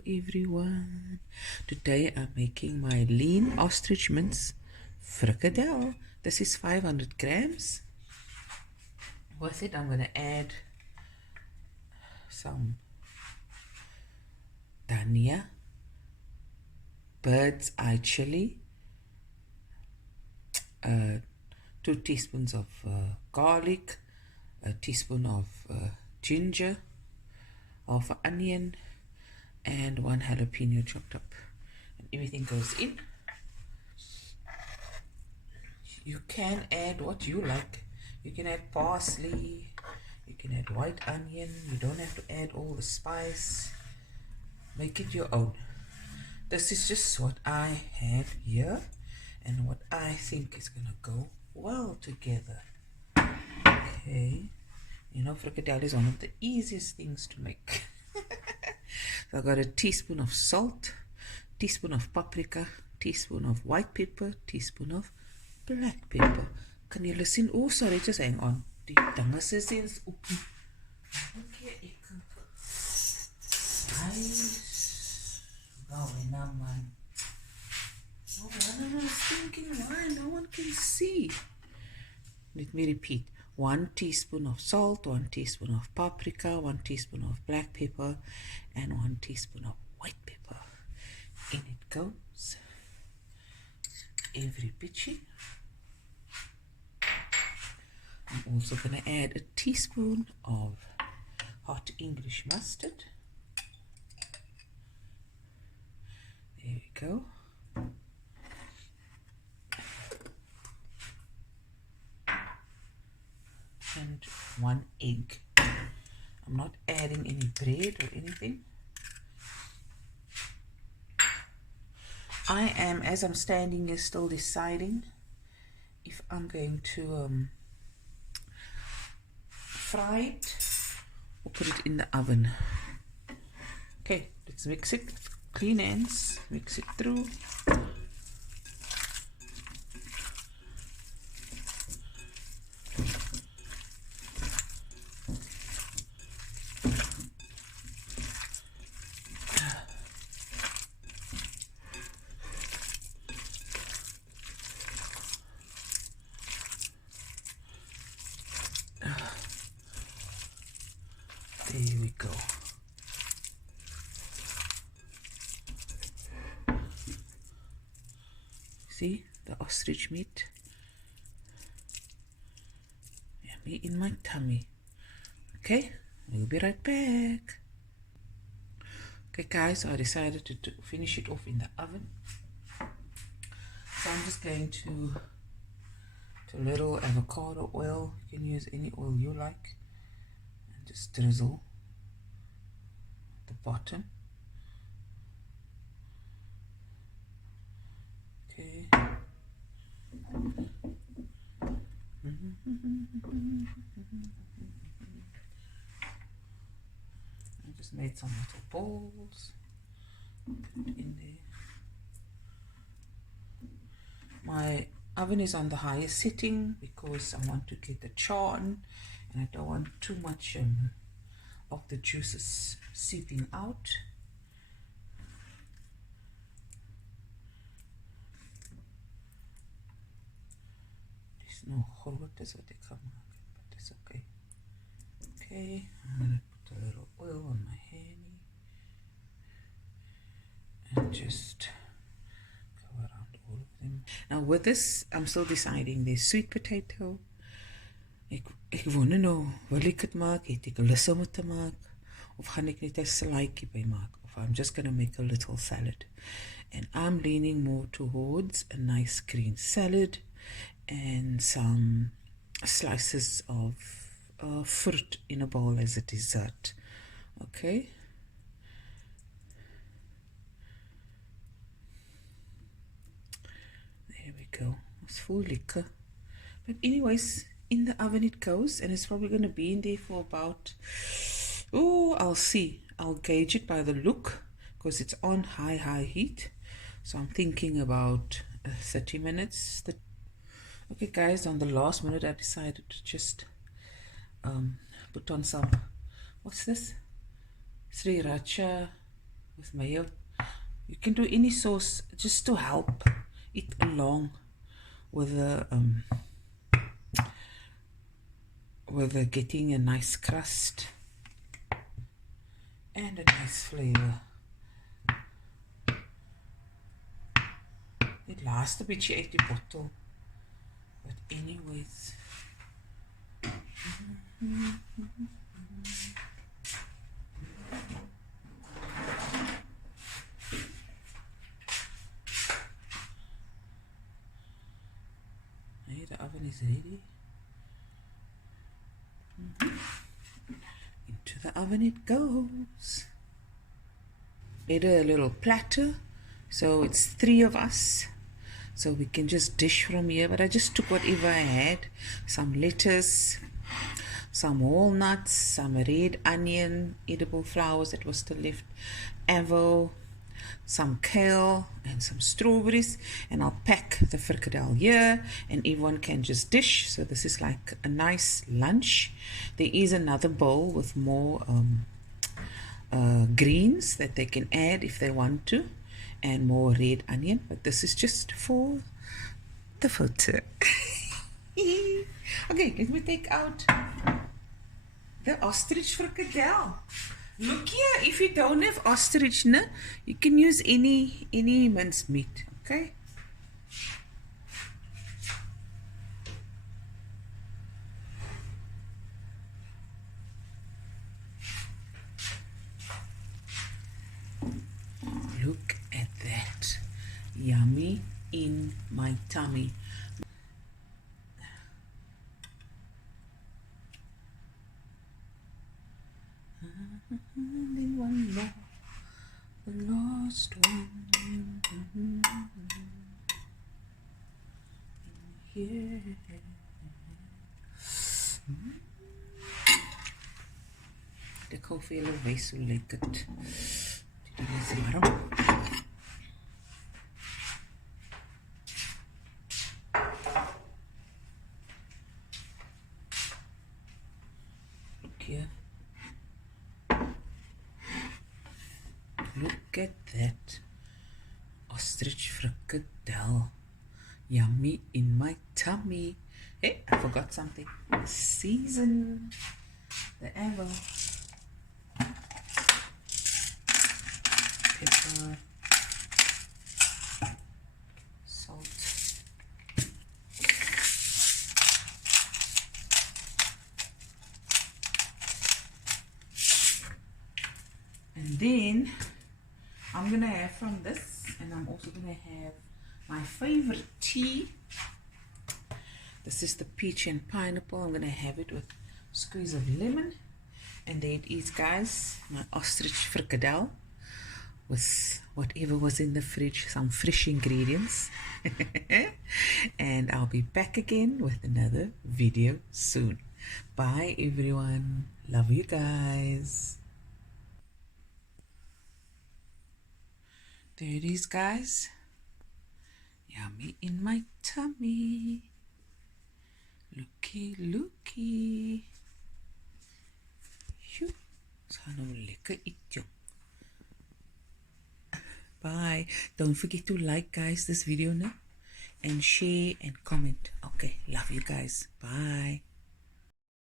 Hello everyone. Today I'm making my lean ostrich mince frikkadel. This is 500 grams. With it I'm going to add some dhania, bird's eye chili, 2 teaspoons of garlic, a teaspoon of ginger, half an onion, and 1 jalapeno chopped up, and everything goes in. You can add what you like. You can add parsley, you can add white onion. You don't have to add all the spice. Make it your own. This is just what I have here and what I think is gonna go well together. Okay, you know, frikkadel is one of the easiest things to make. So I got a teaspoon of salt, teaspoon of paprika, teaspoon of white pepper, teaspoon of black pepper. Kan julle sien? Oh, sorry, just hang on. Die dinge is eens op. Okay, ek kan. Nice. Going on, man. Oh, I was thinking, why no one can see? Let me repeat. 1 teaspoon of salt, 1 teaspoon of paprika, 1 teaspoon of black pepper, and 1 teaspoon of white pepper. In it goes. Every pitchy. I'm also going to add a teaspoon of hot English mustard. There we go. And 1 egg. I'm not adding any bread or anything. I am, as I'm standing here, still deciding if I'm going to fry it or put it in the oven. Okay, let's mix it with clean hands. Mix it through. There we go. See the ostrich meat? Yummy in my tummy. Okay, we'll be right back. Okay guys, I decided to finish it off in the oven. So I'm just going to a little avocado oil. You can use any oil you like. Just drizzle at the bottom. Okay. I just made some little balls. Put it in there. My oven is on the highest setting because I want to get the char on, and I don't want too much of the juices seeping out. There's no grotes wat ek gaan maak, but it's okay. Okay, I'm going to put a little oil on my hand and just go around all of them. Now with this, I'm still deciding. There's sweet potato. Ek wonder nou, wil ek het maak, het ek lus om het te maak, of gaan ek net 'n slaaitjie by maak, of I'm just going to make a little salad. And I'm leaning more towards a nice green salad and some slices of fruit in a bowl as a dessert. Okay. There we go. It's full lekker. But anyways, in the oven it goes, and it's probably going to be in there for about, oh, I'll see. I'll gauge it by the look because it's on high heat. So I'm thinking about 30 minutes. Okay guys, on the last minute I decided to just put on some, what's this? Sriracha with mayo. You can do any sauce just to help it along with the getting a nice crust and a nice flavor. It lasts a beetje uit die bottle, but anyways. Hey, the oven is ready. Into the oven it goes. Made a little platter, so it's 3 of us. So we can just dish from here, but I just took whatever I had. Some lettuce, some walnuts, some red onion, edible flowers that was still left, avo, some kale, and some strawberries. And I'll pack the frikkadel here, and everyone can just dish. So this is like a nice lunch. There is another bowl with more greens that they can add if they want to, and more red onion, but this is just for the photo. Okay, let me take out the ostrich frikkadel. Look here, if you don't have ostrich, you can use any minced meat, okay? Look at that. Yummy in my tummy. Then one more, the last one. Yeah. Ek hou vir julle wys hoe lyk dit. Dit is warm. Look here. Look at that. Ostrich frikkadel. Yummy in my tummy. Hey, I forgot something. Season the avo. Pepper. Salt. And then I'm gonna have from this, and I'm also gonna have my favorite tea. This is the peach and pineapple. I'm gonna have it with a squeeze of lemon. And there it is, guys, my ostrich frikkadel with whatever was in the fridge, some fresh ingredients. And I'll be back again with another video soon. Bye everyone, love you guys. There it is, guys. Yummy in my tummy. Looky, looky. Phew. Ons gaan nou lekker eet, jong. Bye. Don't forget to like, guys, this video now, and share and comment. Okay, love you guys. Bye.